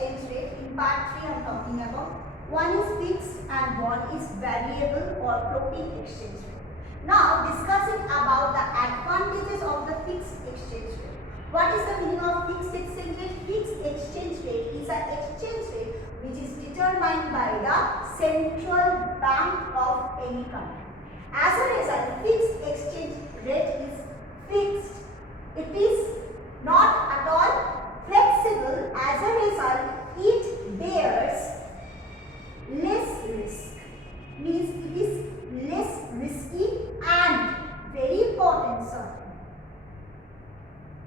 exchange rate. In part 3 I am talking about. One is fixed and one is variable or floating exchange rate. Now discussing about the advantages of the fixed exchange rate. What is the meaning of fixed exchange rate? Fixed exchange rate is an exchange rate which is determined by the central bank of any country. As a result, fixed exchange rate is fixed. It is not at all flexible. As a result, it bears less risk. Means it is less risky and very important, sir.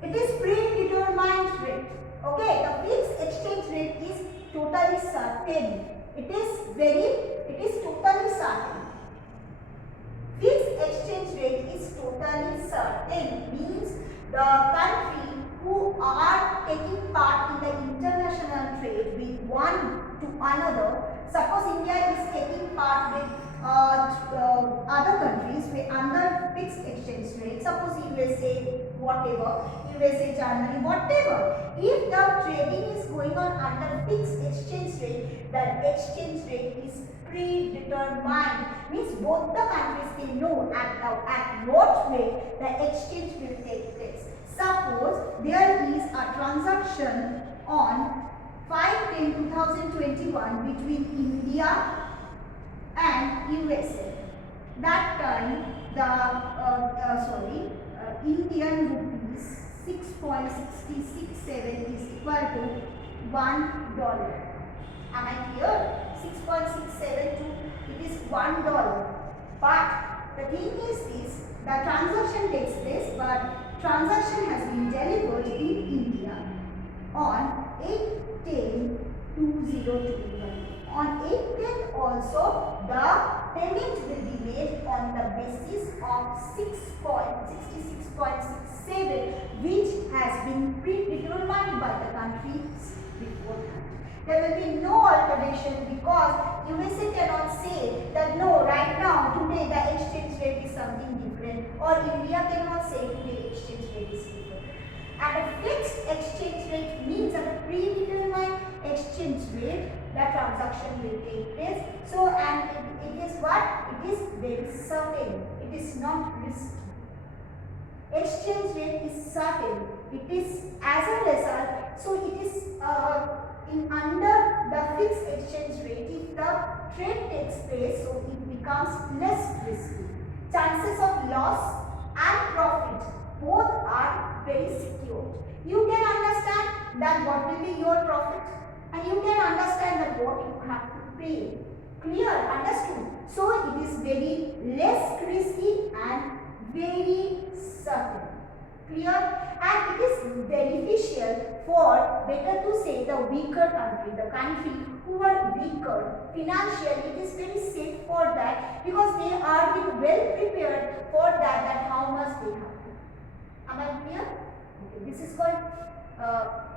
It is predetermined rate. Okay, the fixed exchange rate is totally certain. It is totally certain. Fixed exchange rate is totally certain. Means the country who are taking part in the international trade with one to another. Suppose India is taking part with other countries with under fixed exchange rate. Suppose USA, whatever, USA, Germany, whatever. If the trading is going on under fixed exchange rate, the exchange rate is predetermined. Means both the countries can know at what rate the exchange will take place. Suppose there is a transaction on 5/10/2021 between India and USA. That time the Indian rupees 6.667 is equal to $1. Am I clear? 6.672, it is $1. But the thing is this, the transaction takes place, but transaction has been delivered in India on 8/10/2021. On 8/10 also the payment will be made on the basis of 6.66.67, which has been predetermined by the countries beforehand. There will be no alteration because USA cannot say that no, right now today the exchange rate is something different, or India cannot say today exchange rate is different. And a fixed exchange rate means at a predetermined exchange rate the transaction will take place. So, and it is what? It is very certain. It is not risky. Exchange rate is certain. It is as a result. So, it is under the fixed exchange rate. If the trade takes place, so it becomes less risky. Chances of loss and profit both are very secure. You can understand that what will be your profit, and you can understand that what you have to pay. Clear? Understood? So it is very less risky and very certain. Clear? And it is beneficial for, better to say, the weaker country, the country who are weaker financially. It is very safe for that because they are well prepared for that how much they have to. Am I clear? Okay, this is called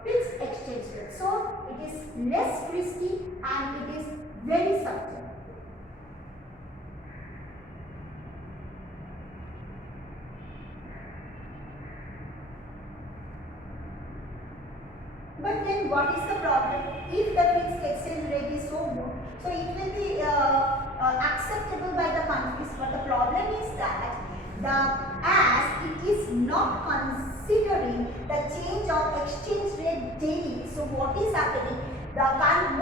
fixed exchange rate. So it is less risky and it is very certain. But then what is the problem? If the fixed exchange rate is so good, so it will be acceptable by the countries. But the problem is that as it is not considering the change of exchange rate daily. So what is happening?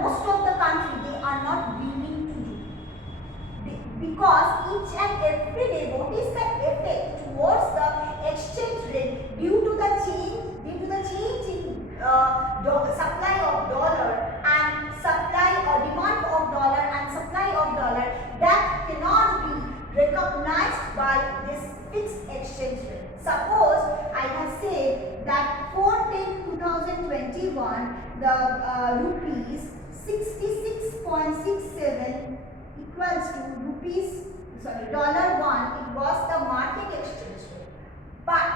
Most of the country, they are not willing to do, because each and every day, what is the effect towards the exchange rate due to the change in supply of dollar and supply or demand of dollar and supply of dollar, that cannot be recognized by this fixed exchange rate. Suppose I have said that 4/10/2021 the rupees 66.67 equals to $1. It was the market exchange rate. But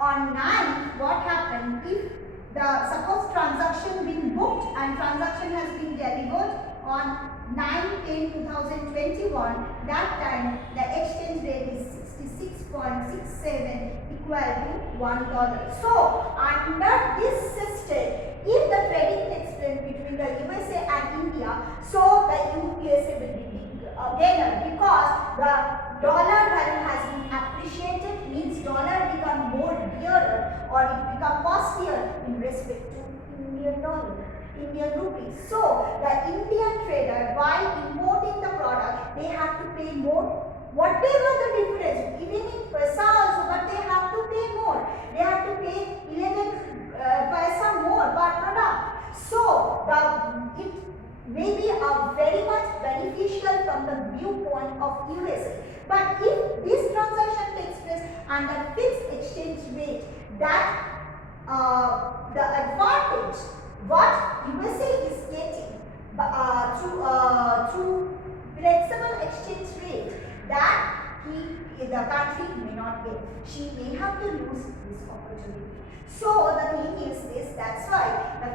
on 9th, what happened? If suppose transaction been booked and transaction has been delivered on 9/10/2021, that time the exchange rate is 66.67 equal to $1. So under this system, if the trading takes place between the last year in respect to Indian dollar, Indian rupees. So the Indian trader, while importing the product, they have to pay more. Whatever the difference, even in paisa also, but they have to pay more. They have to pay 11 paisa more per product. So it may be very much beneficial from the viewpoint of USA. But if this transaction takes place under fixed exchange rate, that the advantage what USA is getting through flexible exchange rate, that the country may not get. She may have to lose this opportunity. So the thing is this, that's why the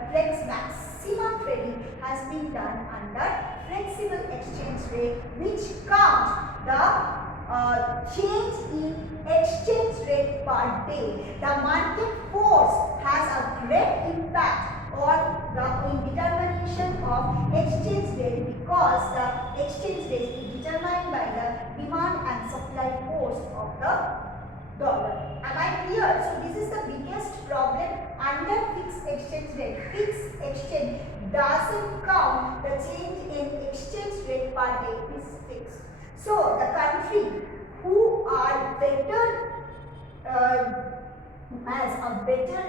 maximum trading has been done under flexible exchange rate, which count the change in exchange rate per day. The market force has a great impact on the determination of exchange rate, because the exchange rate is determined by the demand and supply force of the dollar. Am I clear? So this is the biggest problem under fixed exchange rate. Fixed exchange doesn't count the change in exchange rate per day is fixed. So the country who are better has a better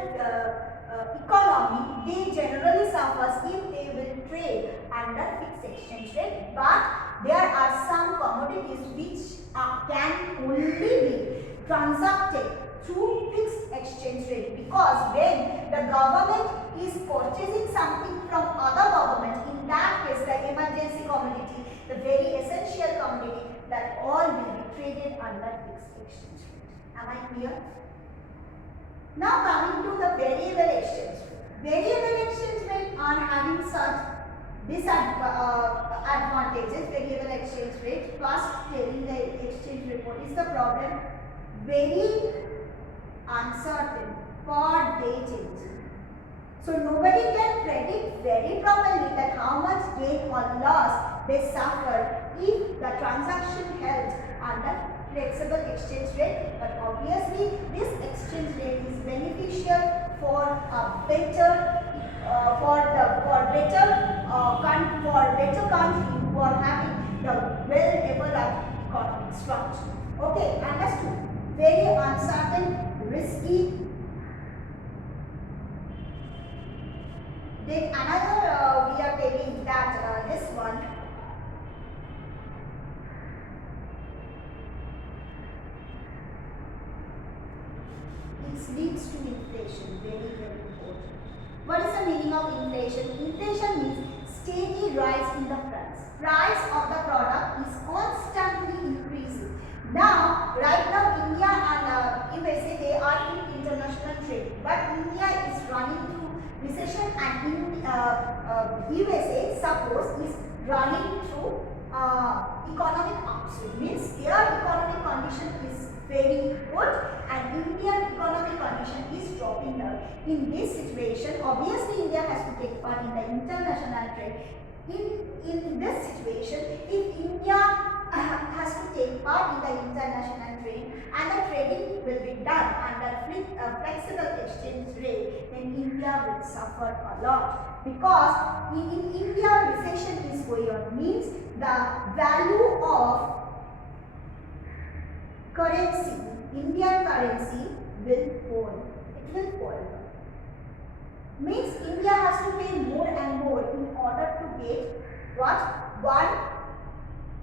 economy, they generally suffers if they will trade under fixed exchange rate. But there are some commodities which can only be transacted through fixed exchange rate, because when the government is purchasing something from other government, in that case the emergency commodity, the very essential commodity, that all will be traded under fixed exchange rate. Am I clear? Now coming to the variable exchange rate. Variable exchange rate are having such disadvantages. Variable exchange rate, first telling the exchange rate, what is the problem? Very uncertain per day change. So nobody can predict very properly that how much gain or loss they suffer if the transaction held under flexible exchange rate. But obviously this exchange rate is beneficial for a better better country who are having the well-developed economic structure. Okay, understood. Very uncertain, risky. Then another we are taking that this one. It leads to inflation. Very, very important. What is the meaning of inflation? Inflation means steady rise in the price. Price of the product is constantly increasing. Now, right now, India and USA, they are in international trade, but India is running through recession, and USA, suppose, is running through economic upswing. Means their economic condition is very good and Indian economic condition is dropping down. In this situation, obviously India has to take part in the international trade. In this situation, if India has to take part in the international trade and the trading will be done under flexible exchange rate, then India will suffer a lot, because in India recession is going on, means the value of currency, Indian currency will fall. It will fall. Means India has to pay more and more in order to get what? 1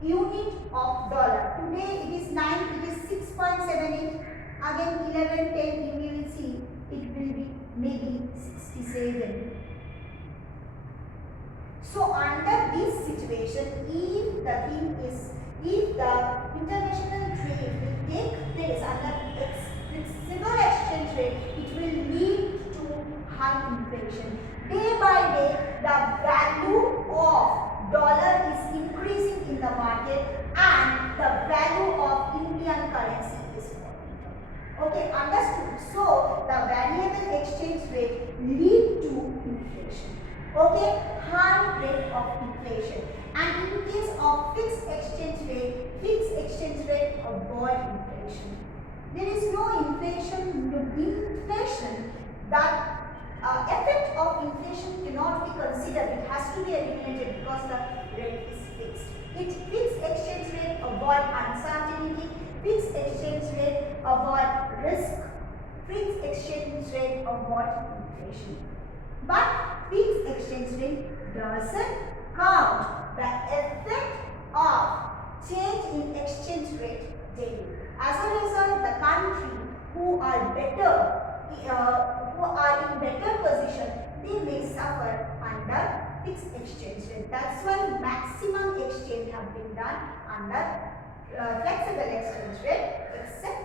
unit of dollar. Today it is 9, it is 6.78. Again 11, 10, you will see it will be maybe 67. So under this situation, if the international trade will take place under flexible exchange rate, it will lead to high inflation. Day by day, the value of dollar is increasing in the market and the value of Indian currency is falling. Okay, understood? So the variable exchange rate lead to inflation. Okay, high rate of inflation. And in case of fixed exchange rate avoid inflation. There is no inflation, that effect of inflation cannot be considered. It has to be eliminated because the rate is fixed. Fixed exchange rate avoid uncertainty. Fixed exchange rate avoid risk. Fixed exchange rate avoid inflation. But fixed exchange rate doesn't count the effect of change in exchange rate daily. As a result, the country who are in better position, they may suffer under fixed exchange rate. That's why maximum exchange have been done under flexible exchange rate except.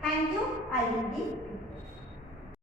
Thank you. I will be